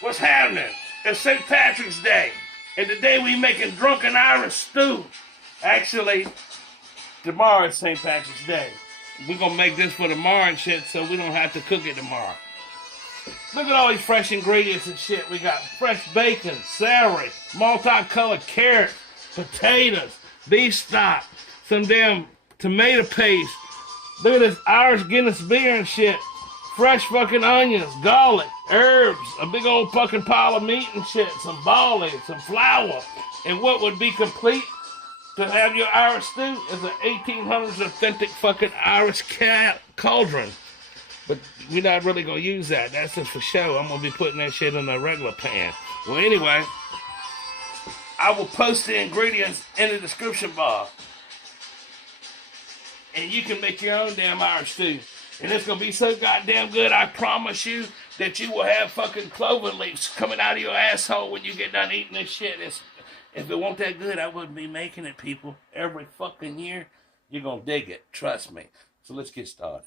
What's happening? It's St. Patrick's Day, and today we making drunken Irish stew. Actually, tomorrow is St. Patrick's Day. We're gonna make this for tomorrow and shit, so we don't have to cook it tomorrow. Look at all these fresh ingredients and shit. We got fresh bacon, celery, multicolored carrots, potatoes, beef stock, some damn tomato paste. Look at this Irish Guinness beer and shit. Fresh fucking onions, garlic, herbs, a big old fucking pile of meat and shit, some barley, some flour. And what would be complete to have your Irish stew is an 1800s authentic fucking Irish cauldron. But we're not really going to use that. That's just for show. I'm going to be putting that shit in a regular pan. Well, anyway, I will post the ingredients in the description bar. And you can make your own damn Irish stew. And it's going to be so goddamn good, I promise you, that you will have fucking clover leaves coming out of your asshole when you get done eating this shit. If it weren't that good, I wouldn't be making it, people. Every fucking year, you're going to dig it. Trust me. So let's get started.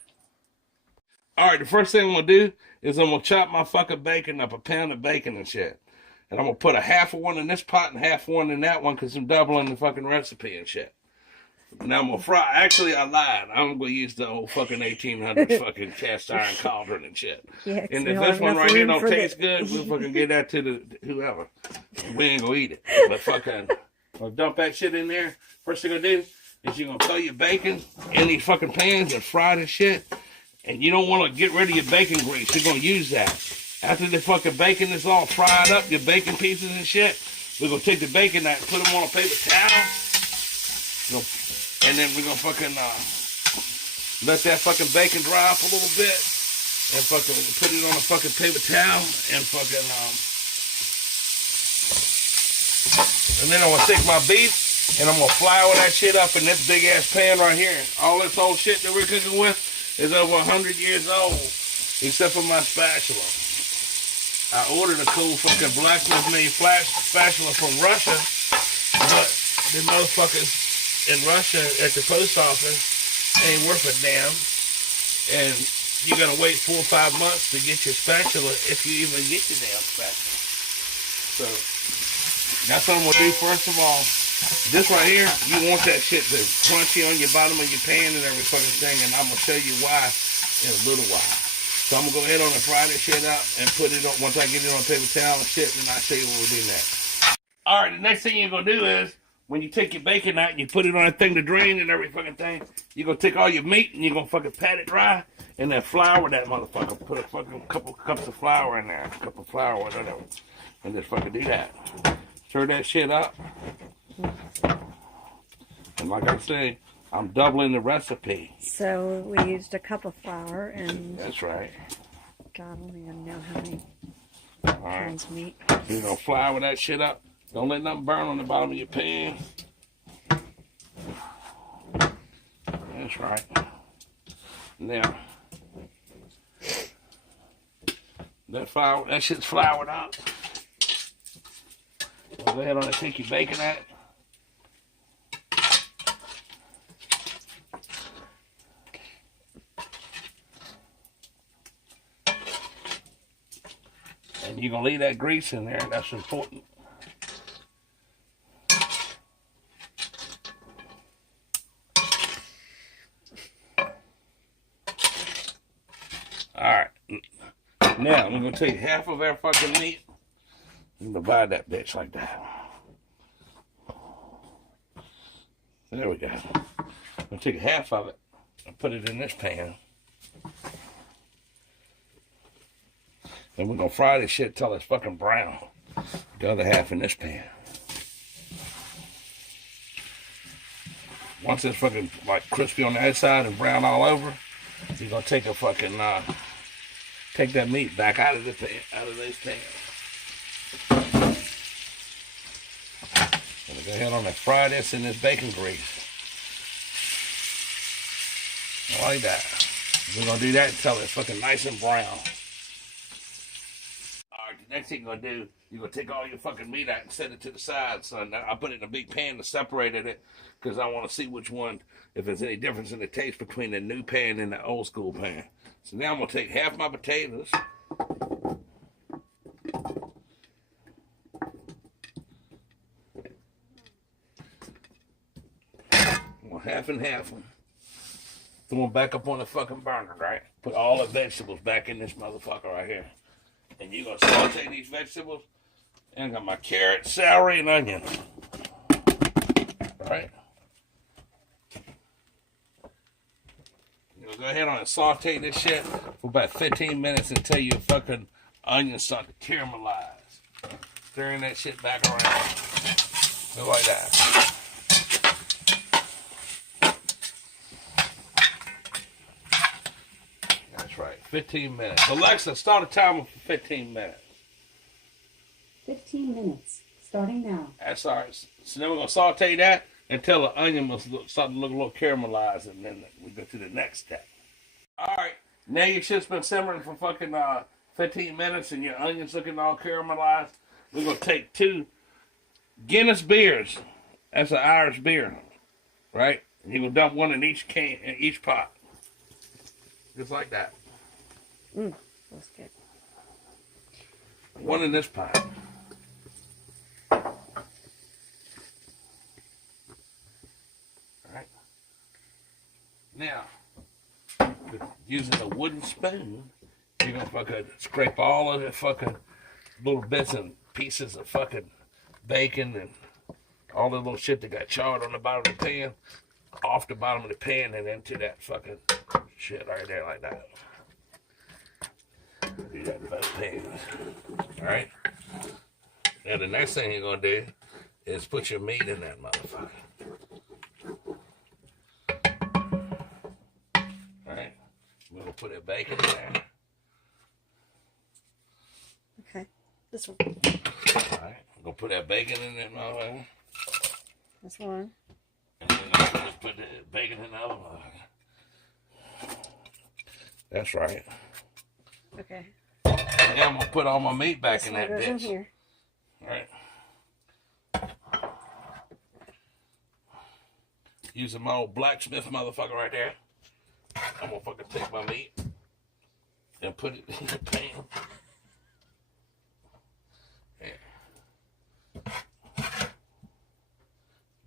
All right, the first thing I'm going to do is I'm going to chop my fucking bacon up, a pound of bacon and shit. And I'm going to put a half of one in this pot and half one in that one because I'm doubling the fucking recipe and shit. Now I'm going to fry. Actually, I lied. I'm going to use the old fucking 1800s fucking cast iron cauldron and shit. Yeah, and if this one right here don't taste good, we'll fucking get that to the whoever. We ain't going to eat it. But fucking, I'll dump that shit in there. First thing I do is you're going to throw your bacon in these fucking pans and fry this shit. And you don't want to get rid of your bacon grease. You're going to use that. After the fucking bacon is all fried up, your bacon pieces and shit, we're going to take the bacon out and put them on a paper towel. And then we're going to fucking let that fucking bacon dry up a little bit. And fucking put it on a fucking paper towel. And fucking, and then I'm going to take my beef and I'm going to flour that shit up in this big ass pan right here. All this old shit that we're cooking with is over 100 years old. Except for my spatula. I ordered a cool fucking blacksmith-made spatula from Russia. But the motherfuckers in Russia at the post office ain't worth a damn, and you gotta wait 4 or 5 months to get your spatula if you even get your damn spatula. So that's what I'm gonna do first of all. This right here, you want that shit to crunchy on your bottom of your pan and every fucking thing, and I'm gonna show you why in a little while. So I'm gonna go ahead on and fry this shit up and put it on. Once I get it on paper towel and shit, then I'll show you what we'll do next. All right, the next thing you're gonna do is, when you take your bacon out and you put it on a thing to drain and every fucking thing, you're going to take all your meat and you're going to fucking pat it dry and then flour that motherfucker. Put a fucking couple cups of flour in there, a cup of flour or whatever, and just fucking do that. Stir that shit up. And like I say, I'm doubling the recipe. So we used a cup of flour and... That's right. God, I don't even know how many pounds of meat. You're going to flour that shit up. Don't let nothing burn on the bottom of your pan. That's right. Now, that shit's floured up. Go ahead on and take your bacon out. And you're going to leave that grease in there. That's important. Alright, now I'm going to take half of our fucking meat and divide that bitch like that. There we go. I'm going to take half of it and put it in this pan. And we're going to fry this shit till it's fucking brown. The other half in this pan. Once it's fucking like crispy on the outside and brown all over, you're going to take a fucking... take that meat back out of the pan, out of this pan. I'm gonna go ahead on and fry this in this bacon grease. Like that. We're gonna do that until it's fucking nice and brown. Alright, the next thing you're gonna do, you're gonna take all your fucking meat out and set it to the side, son. I put it in a big pan to separate it because I want to see which one, if there's any difference in the taste between the new pan and the old school pan. So now I'm going to take half my potatoes. and half them. Throw them back up on the fucking burner, right? Put all the vegetables back in this motherfucker right here. And you're gonna saute these vegetables. And I got my carrot, celery, and onion. Right? You're gonna go ahead on and saute this shit for about 15 minutes until your fucking onions start to caramelize. Stirring that shit back around. Just like that. That's right. 15 minutes. Alexa, start a timer for 15 minutes. 15 minutes. Starting now. That's all right. So then we're going to saute that until the onion will start to look a little caramelized, and then we go to the next step. All right. Now your shit's been simmering for fucking 15 minutes, and your onion's looking all caramelized. We're going to take 2 Guinness beers. That's an Irish beer, right? And you're going to dump one in each can, in each pot. Just like that. That's good. One in this pot. Alright. Now, using a wooden spoon, you're going to fucking scrape all of the fucking little bits and pieces of fucking bacon and all the little shit that got charred on the bottom of the pan off the bottom of the pan and into that fucking shit right there like that. Do that in both pans. Alright? Now the next thing you're gonna do is put your meat in that motherfucker. Alright? We're gonna put that bacon in there. Okay. This one. Alright? We're gonna put that bacon in that motherfucker. This one. And then I'm gonna put the bacon in the other motherfucker. That's right. Okay. And now I'm gonna put all my meat back in that goes bitch. in here. Alright. Using my old blacksmith motherfucker right there. I'm gonna fucking take my meat and put it in the pan. Yeah.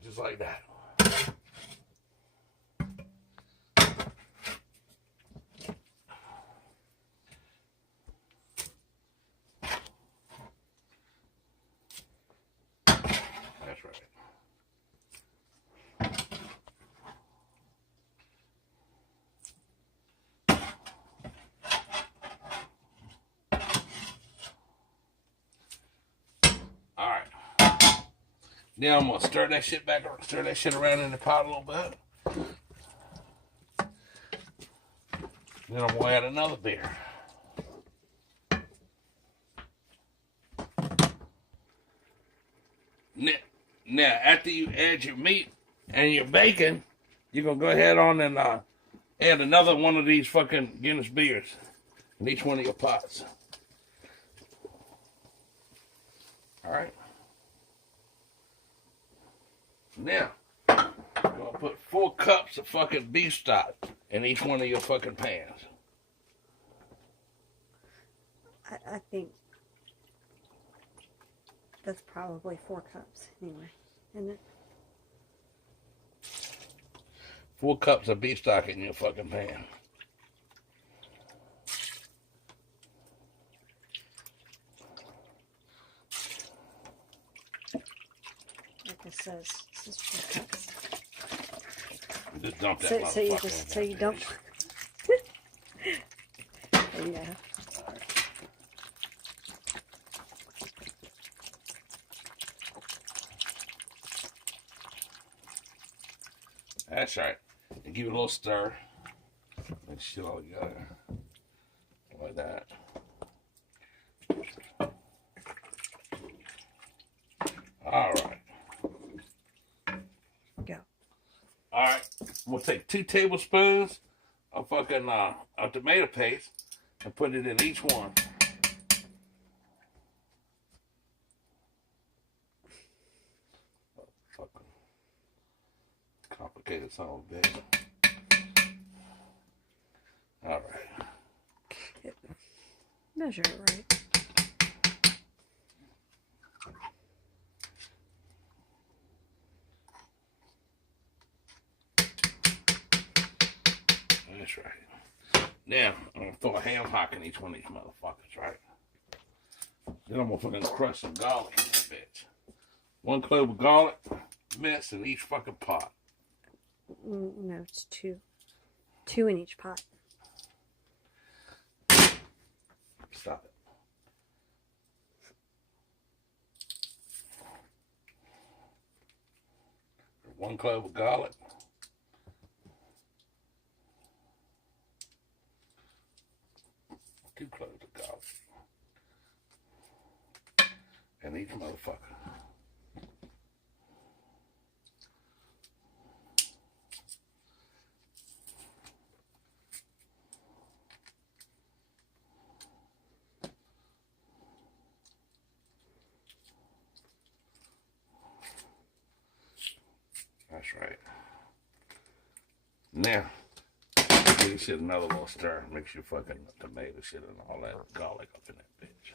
Just like that. That's right. All right. Now I'm gonna stir that shit around in the pot a little bit. Then I'm gonna add another beer. Now, after you add your meat and your bacon, you're gonna go ahead on and add another one of these fucking Guinness beers in each one of your pots. All right. Now, I'm gonna put 4 cups of fucking beef stock in each one of your fucking pans. I think that's probably 4 cups anyway, isn't it? 4 cups of beef stock in your fucking pan. Like it says 4 cups. Just dump that So you don't. There you go. That's right. And give it a little stir. And shit all together. Like that. Alright. Go. Alright. We'll take 2 tablespoons of fucking of tomato paste and put it in each one. Fucking complicated son of a bitch. Alright. Measure it right. That's right. Now, I'm going to throw a ham hock in each one of these motherfuckers, right? Then I'm going to fucking crush some garlic in this bitch. 1 clove of garlic, minced in each fucking pot. No, it's 2. 2 in each pot. Stop it. One clove of garlic. 2 cloves of garlic. And each motherfucker. That's right. Now, give this shit another little stir. Mix your fucking tomato shit and all that garlic up in that bitch.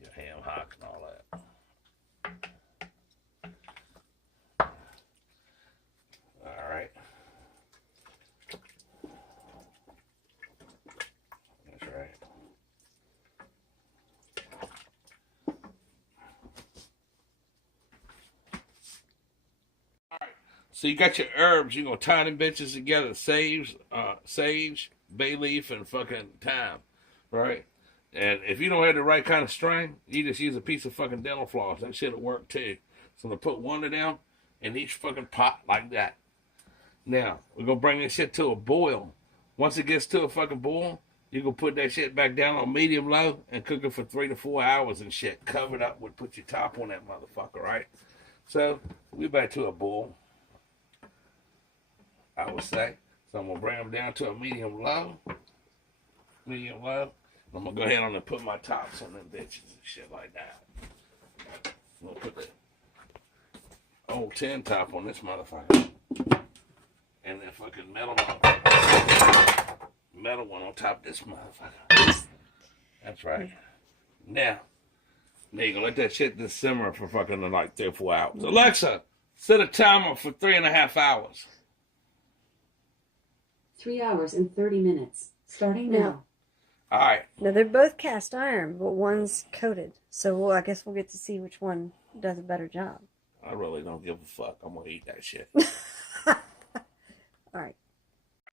Your ham hock and all that. All right. That's right. So you got your herbs, you're gonna tie them bitches together, sage, bay leaf, and fucking thyme, right? And if you don't have the right kind of string, you just use a piece of fucking dental floss. That shit'll work too. So I'm gonna put 1 of them in each fucking pot like that. Now, we're gonna bring this shit to a boil. Once it gets to a fucking boil, you're gonna put that shit back down on medium low and cook it for 3 to 4 hours and shit. Cover it up with, put your top on that motherfucker, right? So, we're back to a boil, I would say. So I'm gonna bring them down to a medium low. Medium low. I'm gonna go ahead and put my tops on them bitches and shit like that. I'm gonna put the old tin top on this motherfucker. And then fucking metal one on top of this motherfucker. That's right. Now you're gonna let that shit just simmer for fucking like 3 or 4 hours. Alexa, set a timer for 3.5 hours. 3 hours and 30 minutes. Starting now. All right. Now, they're both cast iron, but one's coated. So I guess we'll get to see which one does a better job. I really don't give a fuck. I'm going to eat that shit. All right.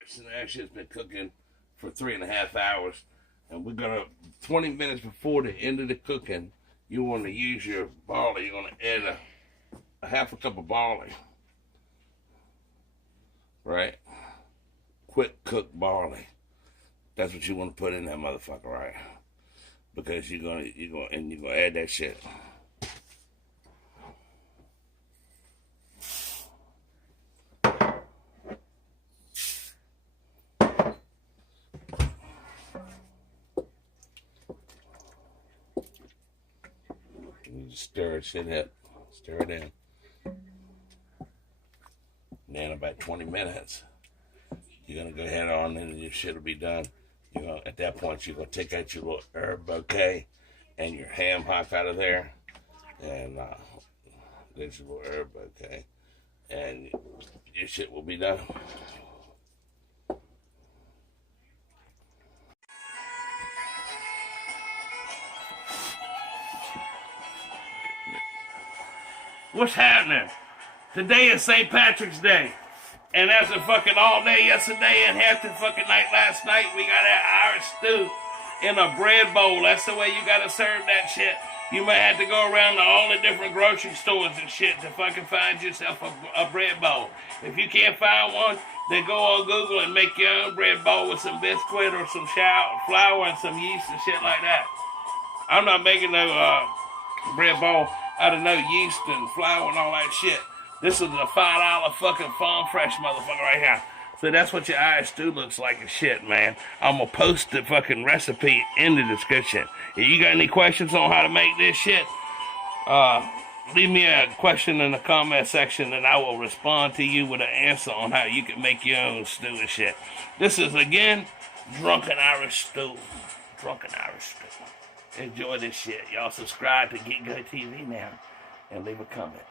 So that shit's been cooking for 3.5 hours. And we're going to, 20 minutes before the end of the cooking, you want to use your barley. You're going to add a half a cup of barley. Right? Quick cooked barley. That's what you want to put in that motherfucker, right? Because you're gonna add that shit. You just stir it shit up. Stir it in. And then about 20 minutes, you're gonna go ahead on and your shit will be done. You're gonna, at that point, you're gonna take out your little herb bouquet and your ham hock out of there, and there's your little herb bouquet, and your shit will be done. What's happening? Today is St. Patrick's Day. And after fucking all day yesterday and half the fucking night last night, we got that Irish stew in a bread bowl. That's the way you gotta serve that shit. You might have to go around to all the different grocery stores and shit to fucking find yourself a bread bowl. If you can't find one, then go on Google and make your own bread bowl with some biscuit or some flour and some yeast and shit like that. I'm not making no bread bowl out of no yeast and flour and all that shit. This is a $5 fucking farm fresh motherfucker right here. So that's what your Irish stew looks like and shit, man. I'm gonna post the fucking recipe in the description. If you got any questions on how to make this shit, leave me a question in the comment section and I will respond to you with an answer on how you can make your own stew and shit. This is, again, Drunken Irish Stew. Drunken Irish Stew. Enjoy this shit. Y'all subscribe to Get Good TV now and leave a comment.